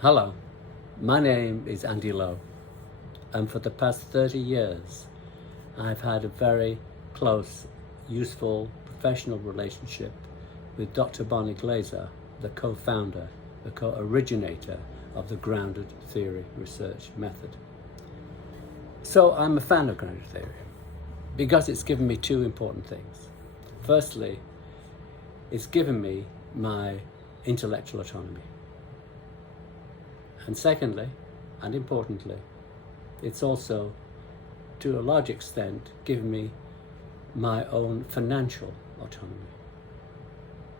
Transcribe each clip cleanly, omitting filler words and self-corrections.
Hello, my name is Andy Lowe, and for the past 30 years I've had a very close, useful, professional relationship with Dr. Barney Glaser, the co-founder, the co-originator of the grounded theory research method. So I'm a fan of grounded theory because it's given me two important things. Firstly, it's given me my intellectual autonomy. And secondly, and importantly, it's also, to a large extent, given me my own financial autonomy,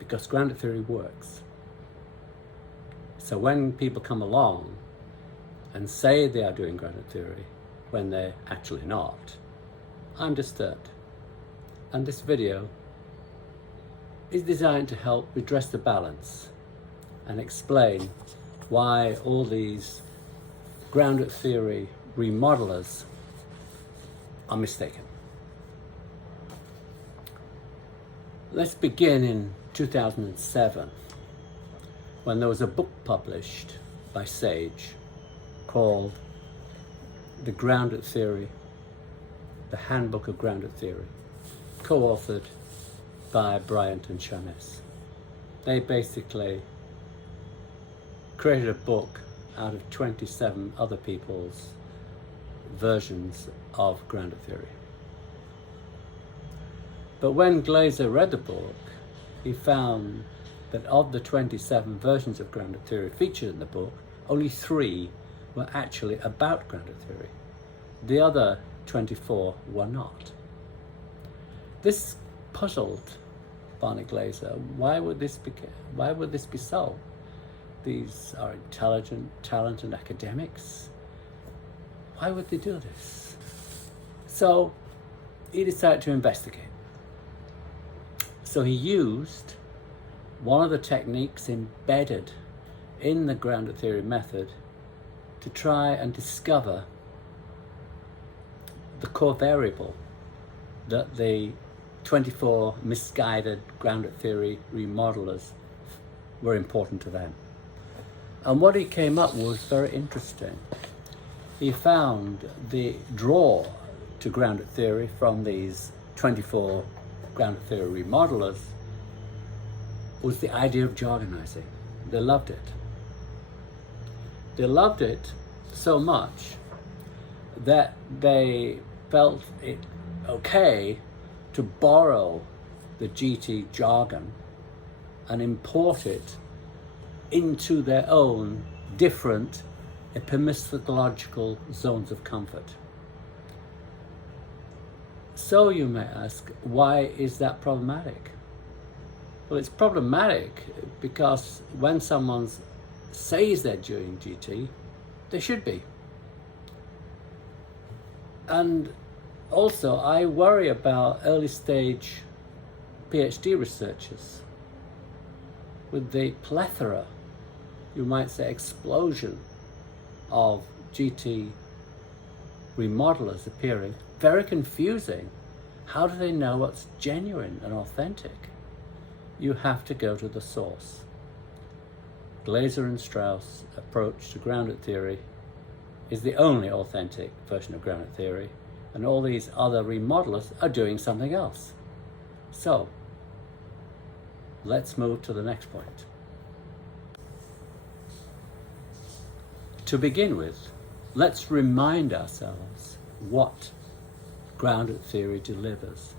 because grounded theory works. So when people come along and say they are doing grounded theory when they're actually not, I'm disturbed. And this video is designed to help redress the balance and explain why all these grounded theory remodelers are mistaken. Let's begin in 2007, when there was a book published by Sage called The Grounded Theory, The Handbook of Grounded Theory, co-authored by Bryant and Chanes. They basically created a book out of 27 other people's versions of grounded theory. But when Glaser read the book, he found that of the 27 versions of grounded theory featured in the book, only 3 were actually about grounded theory. The other 24 were not. This puzzled Barney Glaser. Why would this be so? These are intelligent, talented academics. Why would they do this? So he decided to investigate. So he used one of the techniques embedded in the grounded theory method to try and discover the core variable that the 24 misguided grounded theory remodelers were important to them. And what he came up with was very interesting. He found the draw to grounded theory from these 24 grounded theory remodelers was the idea of jargonizing. They loved it. They loved it so much that they felt it okay to borrow the GT jargon and import it into their own different epistemological zones of comfort. So you may ask, why is that problematic? Well, it's problematic because when someone says they're doing GT, they should be. And also, I worry about early stage PhD researchers with the plethora, you might say explosion, of GT remodelers appearing. Very confusing. How do they know what's genuine and authentic? You have to go to the source. Glaser and Strauss' approach to grounded theory is the only authentic version of grounded theory, and all these other remodelers are doing something else. So, let's move to the next point. To begin with, let's remind ourselves what grounded theory delivers.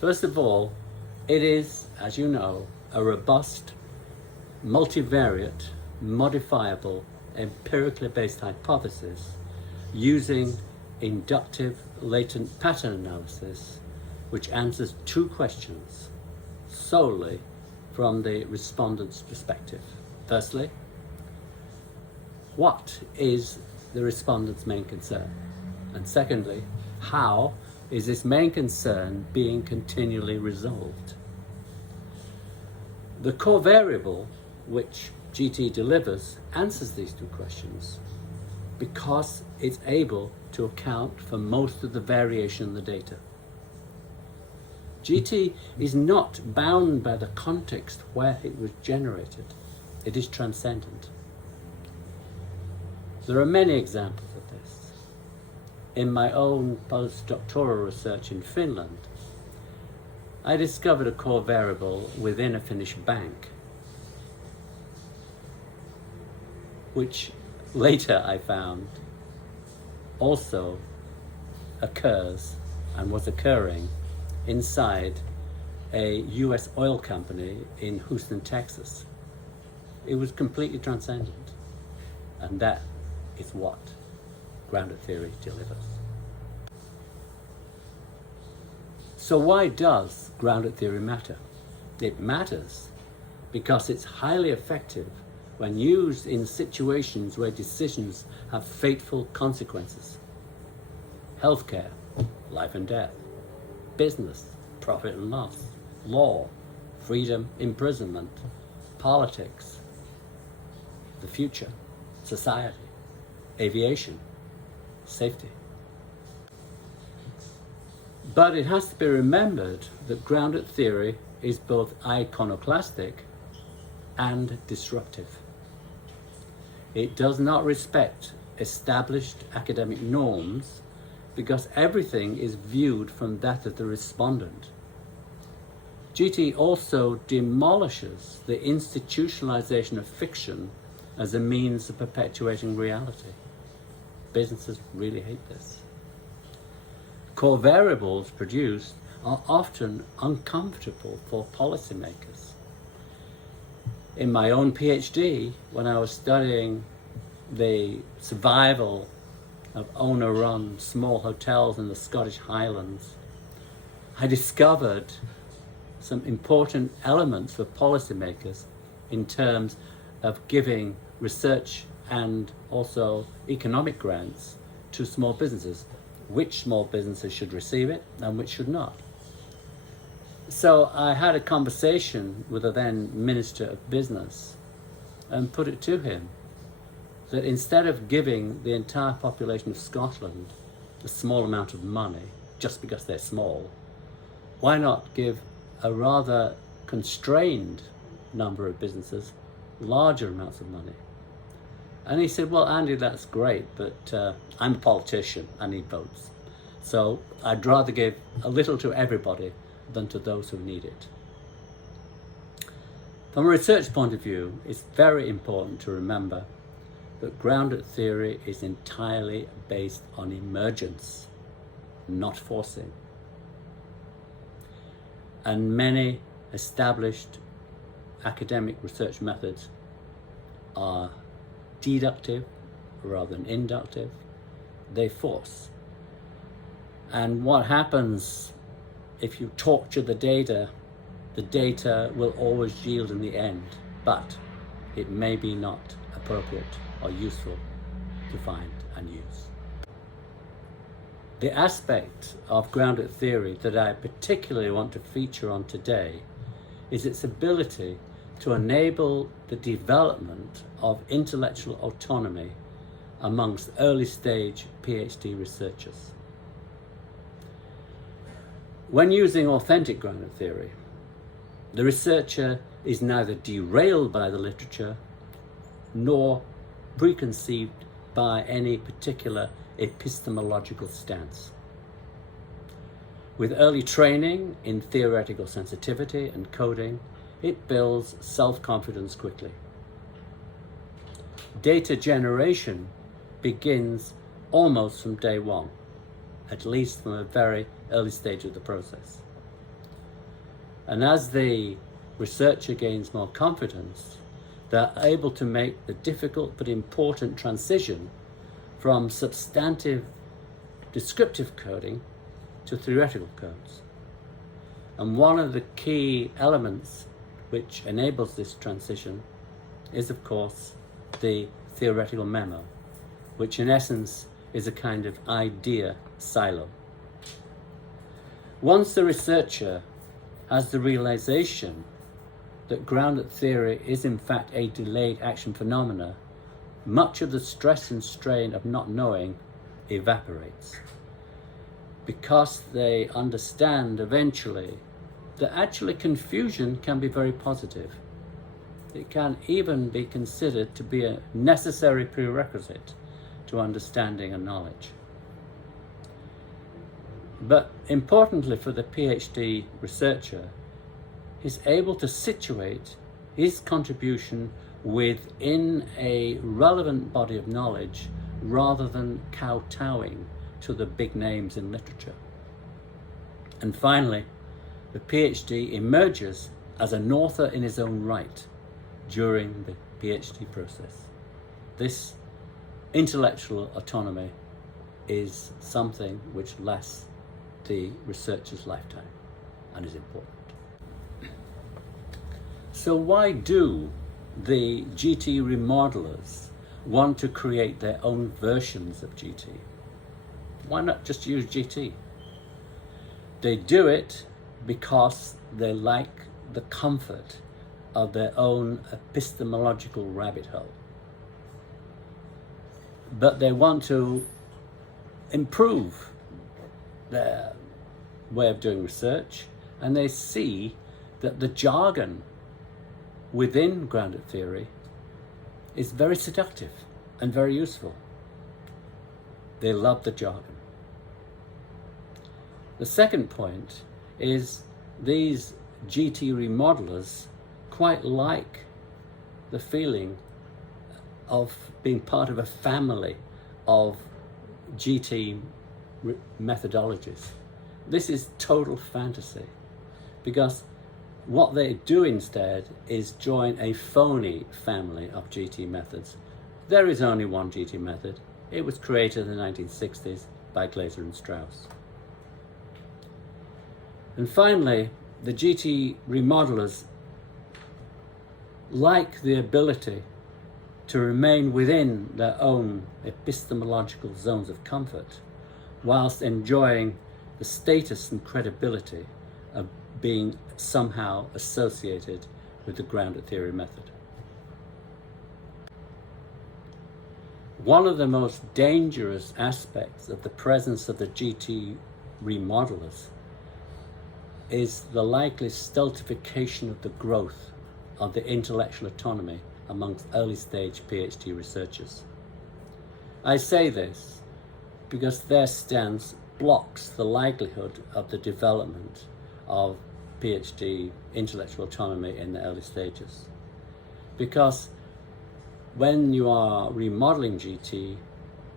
First of all, it is, as you know, a robust, multivariate, modifiable, empirically based hypothesis using inductive latent pattern analysis, which answers 2 questions solely from the respondent's perspective. Firstly, what is the respondent's main concern? And secondly, how is this main concern being continually resolved? The core variable which GT delivers answers these 2 questions because it's able to account for most of the variation in the data. GT is not bound by the context where it was generated. It is transcendent. There are many examples of this. In my own postdoctoral research in Finland, I discovered a core variable within a Finnish bank, which later I found also occurs and was occurring inside a US oil company in Houston, Texas. It was completely transcendent, and that is what grounded theory delivers. So why does grounded theory matter? It matters because it's highly effective when used in situations where decisions have fateful consequences. Healthcare, life and death. Business, profit and loss. Law, freedom, imprisonment. Politics, the future, society, aviation, safety. But it has to be remembered that grounded theory is both iconoclastic and disruptive. It does not respect established academic norms because everything is viewed from that of the respondent. GT also demolishes the institutionalization of fiction as a means of perpetuating reality. Businesses really hate this. Core variables produced are often uncomfortable for policymakers. In my own PhD, when I was studying the survival of owner-run small hotels in the Scottish Highlands, I discovered some important elements for policymakers in terms of giving research and also economic grants to small businesses, which small businesses should receive it and which should not. So I had a conversation with the then Minister of Business and put it to him that instead of giving the entire population of Scotland a small amount of money just because they're small, why not give a rather constrained number of businesses larger amounts of money? And he said, well, Andy, that's great, but I'm a politician, I need votes. So I'd rather give a little to everybody than to those who need it. From a research point of view, it's very important to remember that grounded theory is entirely based on emergence, not forcing. And many established academic research methods are deductive rather than inductive. They force. And what happens if you torture the data will always yield in the end, but it may be not appropriate or useful to find and use. The aspect of grounded theory that I particularly want to feature on today is its ability to enable the development of intellectual autonomy amongst early stage PhD researchers. When using authentic grounded theory, the researcher is neither derailed by the literature nor preconceived by any particular epistemological stance. With early training in theoretical sensitivity and coding, it builds self-confidence quickly. Data generation begins almost from day one, at least from a very early stage of the process. And as the researcher gains more confidence, they're able to make the difficult but important transition from substantive descriptive coding to theoretical codes. And one of the key elements which enables this transition is, of course, the theoretical memo, which in essence is a kind of idea silo. Once the researcher has the realization that grounded theory is in fact a delayed action phenomena, much of the stress and strain of not knowing evaporates, because they understand eventually that actually confusion can be very positive. It can even be considered to be a necessary prerequisite to understanding and knowledge. But importantly for the PhD researcher, he's able to situate his contribution within a relevant body of knowledge rather than kowtowing to the big names in literature. And finally, the PhD emerges as an author in his own right during the PhD process. This intellectual autonomy is something which lasts the researcher's lifetime and is important. So why do the GT remodelers want to create their own versions of GT? Why not just use GT? They do it because they like the comfort of their own epistemological rabbit hole. But they want to improve their way of doing research, and they see that the jargon within grounded theory is very seductive and very useful. They love the jargon. The second point is these GT remodelers quite like the feeling of being part of a family of GT methodologies. This is total fantasy, because what they do instead is join a phony family of GT methods. There is only one GT method. It was created in the 1960s by Glaser and Strauss. And finally, the GT remodelers like the ability to remain within their own epistemological zones of comfort whilst enjoying the status and credibility of being somehow associated with the grounded theory method. One of the most dangerous aspects of the presence of the GT remodelers is the likely stultification of the growth of the intellectual autonomy amongst early stage PhD researchers. I say this because their stance blocks the likelihood of the development of PhD intellectual autonomy in the early stages. Because when you are remodeling GT,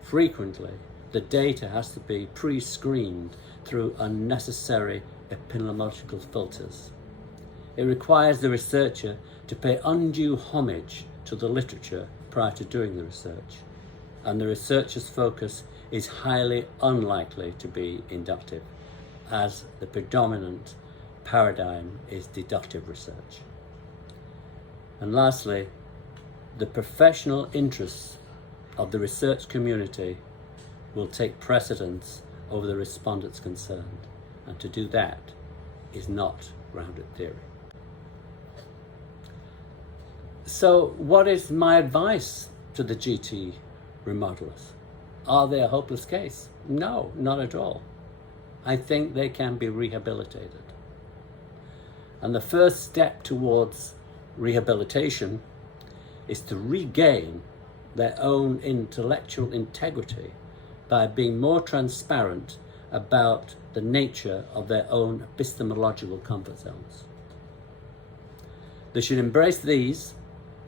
frequently the data has to be pre-screened through unnecessary epistemological filters. It requires the researcher to pay undue homage to the literature prior to doing the research, and the researcher's focus is highly unlikely to be inductive, as the predominant paradigm is deductive research. And lastly, the professional interests of the research community will take precedence over the respondents concerned, and to do that is not grounded theory. So what is my advice to the GT remodelers? Are they a hopeless case? No, not at all. I think they can be rehabilitated. And the first step towards rehabilitation is to regain their own intellectual integrity by being more transparent about the nature of their own epistemological comfort zones. They should embrace these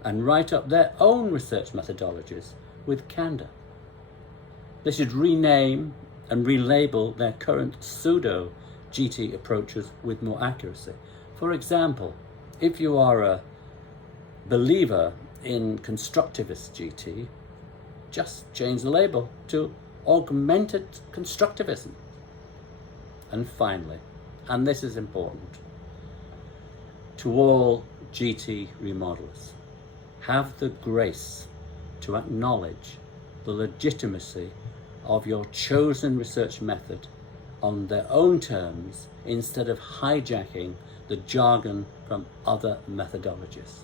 and write up their own research methodologies with candor. They should rename and relabel their current pseudo-GT approaches with more accuracy. For example, if you are a believer in constructivist GT, just change the label to augmented constructivism. And finally, and this is important, to all GT remodelers, have the grace to acknowledge the legitimacy of your chosen research method on their own terms instead of hijacking the jargon from other methodologies.